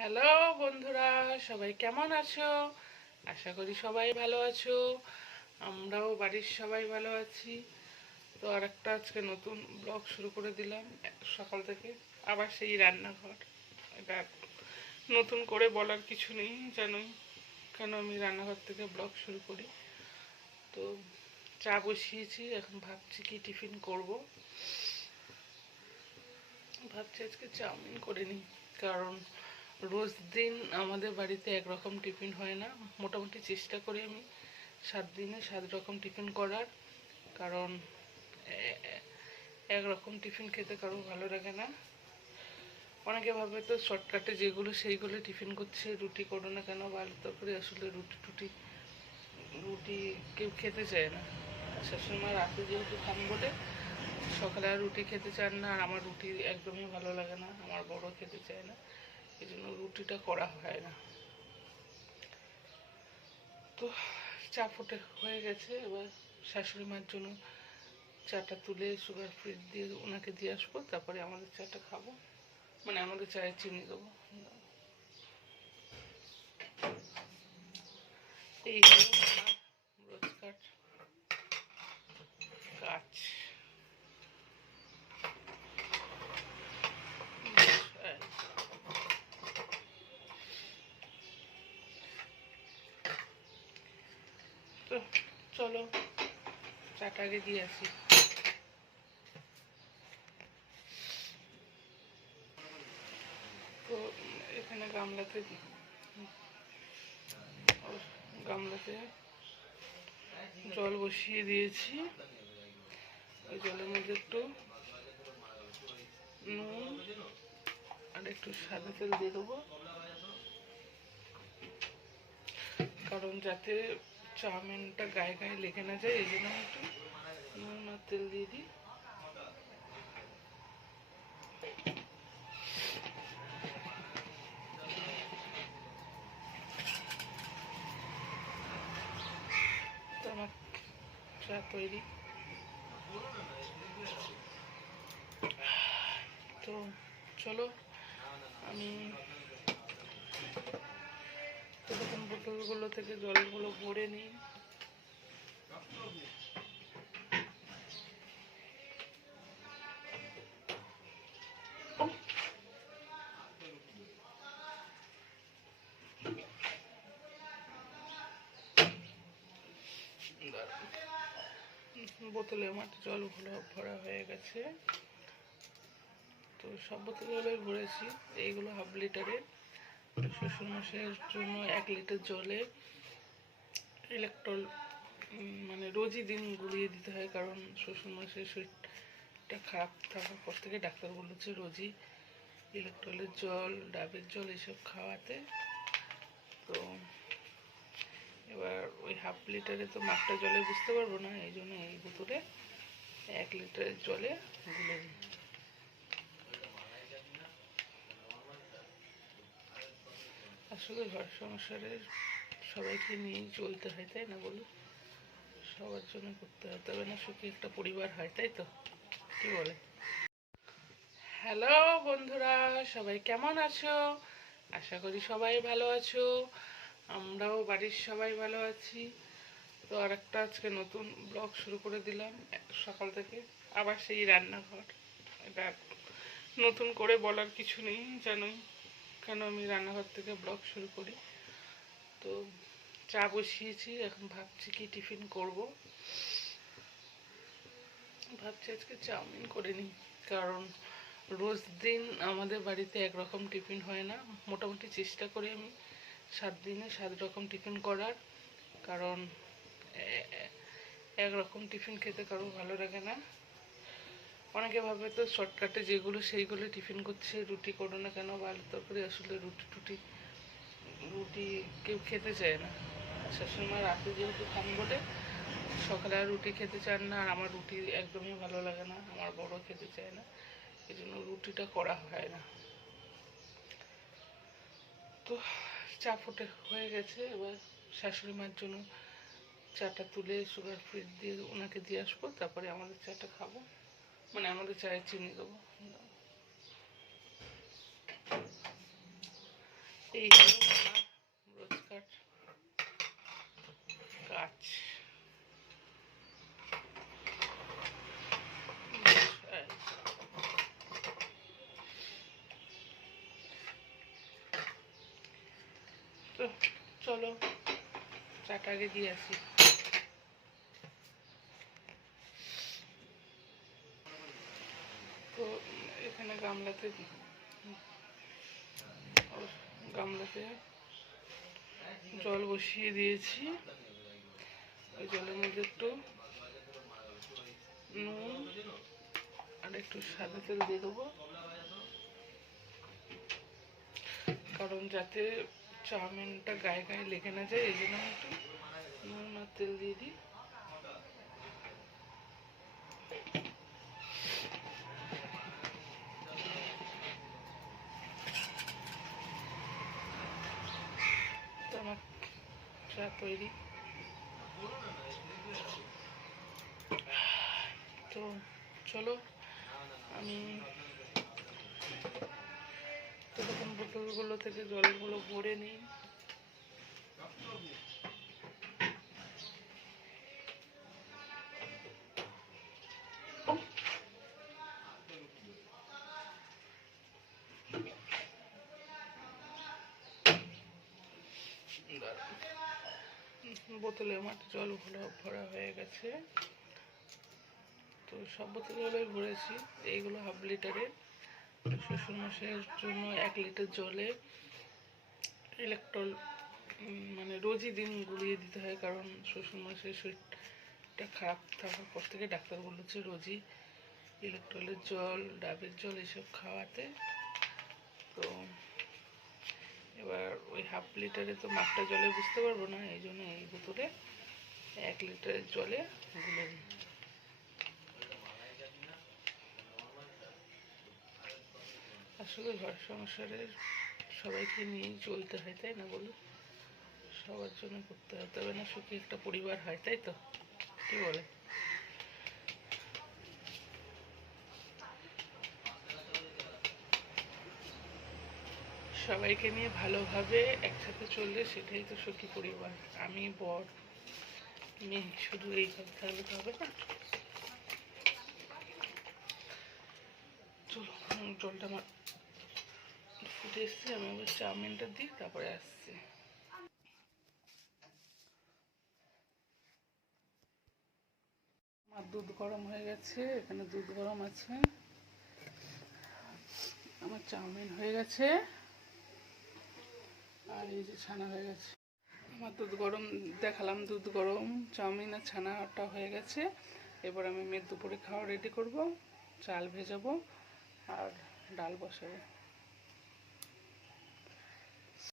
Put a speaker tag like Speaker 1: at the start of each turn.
Speaker 1: Hello বন্ধুরা, সবাই কেমন আছো? আশা করি সবাই ভালো আছো। আমরাও বাড়ির সবাই ভালো আছি। তো আর একটা আজকে নতুন ব্লগ শুরু করে দিলাম, সকাল থেকে। আবার সেই রান্নাঘর। এটা নতুন করে বলার কিছু নেই জানোই, কেন আমি রান্নাঘর থেকে ব্লগ শুরু করি। তো চা বসিয়েছি, এখন ভাবছি কি টিফিন করব। ভাবছি আজকে চাউমিন করে নিই, কারণ রোজ দিন আমাদের বাড়িতে একরকম টিফিন হয় না। মোটামুটি চেষ্টা করি আমি সাত দিনে সাত রকম টিফিন করার, কারণ একরকম টিফিন খেতে কারও ভালো লাগে না। অনেকে ভাবে তো শর্টকাটে যেগুলো সেইগুলো টিফিন করছে, রুটি করো না কেন, বা তরকারি আসলে রুটি টুটি, রুটি কেউ খেতে চায় না। শাশুড়িমা রাতে যেহেতু খান বলে, সকালে আর রুটি খেতে চান না, আর আমার রুটি একদমই ভালো লাগে না, আমার বড় খেতে চায় না। এই জন্য রুটিটা করা হয় না। তো চা ফুটে হয়ে গেছে, এবার শাশুড়ি মার জন্য চাটা তুলে সুগার ফ্রি দিয়ে ওনাকে দিয়ে আসব, তারপরে আমাদের চাটা খাব। মানে আমাদের চায়ে চিনি দেবো এই হলো আমার রোজকার কাজ এই। তো চলো, চাটা আগে দিয়ে আসি। তো এখানে গামলাতে গামলাতে জল বসিয়ে দিয়েছি। ওই জলের মধ্যে একটু নুন আর একটু সাদা তেল দিয়ে দেবো। কারণ যাতে চাউমিনটা গায়ে গায়ে লেগে না যায়, এই জন্য একটু নুন আর তেল দিয়ে দিই। চা তৈরি। তো চলো, আমি বোতলগুলো থেকে জলগুলো ভরে নিই। বোতলে আমার জলগুলো ভরা হয়ে গেছে। তো সব বোতলগুলোই ভরেছি, এইগুলো হাফ লিটারের। শ্বশুরমশাইয়ের জন্য এক লিটার জলে ইলেকট্রল মানে রোজই দিন গুলিয়ে দিতে হয়, কারণ শ্বশুর শ্বশুরমশাইয়ের শরীরটা খারাপ থাকার পর থেকে ডাক্তার বলেছে রোজই ইলেকট্রলের জল, ডাবের জল এসব খাওয়াতে। তো এবার ওই হাফ লিটারে তো মাপটা জলে বুঝতে পারব না, এই জন্য এই বোতলে এক লিটারের জলে গুলে দিই। আসলে ঘর সংসারের সবাইকে নিয়েই চলতে হয়, তাই না বলো? সবার জন্য করতে হয়, তবে না সুখী একটা পরিবার হয়, তাই তো? কি বলে? হ্যালো বন্ধুরা, সবাই কেমন আছো? আশা করি সবাই ভালো আছো, আমরাও বাড়ির সবাই ভালো আছি। তো আর একটা আজকে নতুন ব্লগ শুরু করে দিলাম, সকাল থেকে। আবার সেই রান্নাঘর, এটা নতুন করে বলার কিছু নেই, জানোই। কেন আমি রান্নাঘর থেকে ব্লগ শুরু করি? তো চা বসিয়েছি, এখন ভাবছি কি টিফিন করব। ভাবছি আজকে চাউমিন করে নিই, কারণ রোজ দিন আমাদের বাড়িতে একরকম টিফিন হয় না। মোটামুটি চেষ্টা করি আমি সাত দিনে সাত রকম টিফিন করার, কারণ একরকম টিফিন খেতে কারও ভালো লাগে না। অনেকে ভাবে তো শর্টকাটে যেগুলো সেইগুলো টিফিন করছে, রুটি করো না কেন? বা আলু তরকারি আসলে রুটি টুটি, রুটি কেউ খেতে চায় না। শাশুড়িমা রাতে যেহেতু খান বলে সকালে আর রুটি খেতে চান না, আর আমার রুটি একদমই ভালো লাগে না, আমার বড় খেতে চায় না এই জন্য রুটিটা করা হয় না। তো চা ফুটে হয়ে গেছে, এবার শাশুড়ি মার জন্য চাটা তুলে সুগার ফ্রি দিয়ে ওনাকে দিয়ে আসব, তারপরে আমাদের চাটা খাব। মানে আমাদের চায়ে চিনি দেবো। এই রোজকার কাজ। তো চলো চাটা আগে দিয়ে আসি তো এখানে গামলাতে গামলাতে জল বসিয়ে দিয়েছি। ওই জলের মধ্যে একটু নুন আর একটু সাদা তেল দিয়ে দেবো। কারণ যাতে চাউমিনটা গায়ে গায়ে লেগে না যায়, এই জন্য একটু নুন আর তেল দিয়ে দিই। চা তৈরি তো চলো আমি তখন বোতলগুলো থেকে জলগুলো ভরে নিই বোতলে আমার জল ভরা হয়ে গেছে। তো সব বোতলগুলোই ভরেছি। এইগুলো হাফ লিটারের শ্বশুর মশাইয়ের জন্য এক লিটার জলে ইলেকট্রল মানে রোজই দিন গুলিয়ে দিতে হয় কারণ শ্বশুর মশাইয়ের শরীরটা খারাপ থাকার পর থেকে ডাক্তার বলেছে রোজই ইলেকট্রলের জল, ডাবের জল এসব খাওয়াতে তো এবার ওই হাফ লিটারে তো মাপটা জলে বুঝতে পারব না, এই জন্য এই বোতলে এক লিটারের জলে গুলে দিই আসলে ঘর সংসারের সবাইকে নিয়েই চলতে হয়, তাই না বলো? সবার জন্য করতে হয় তবে না সুখী একটা পরিবার হয়, তাই তো? কি বলে? সবাইকে নিয়ে ভালোভাবে একসাথে চললে সেটাই তো সুখী পরিবার। আমি বর, মেয়ে, শুধু এইভাবে থাকলে তো হবে না। চলো জলটা আমার ফুটে এসছে, আমি এবার চাউমিনটা দিই, তারপরে আসছি। আমার দুধ গরম হয়ে গেছে, এখানে দুধ গরম আছে। আমার চাউমিন হয়ে গেছে। এই যে ছানা হয়ে গেছে। আমার দুধ গরম দেখালাম, দুধ গরম, চাউমিন আর ছানাটা হয়ে গেছে। এবার আমি মেয়ের দুপুরে খাওয়া রেডি করব, চাল ভেজাবো আর ডাল বসাবো।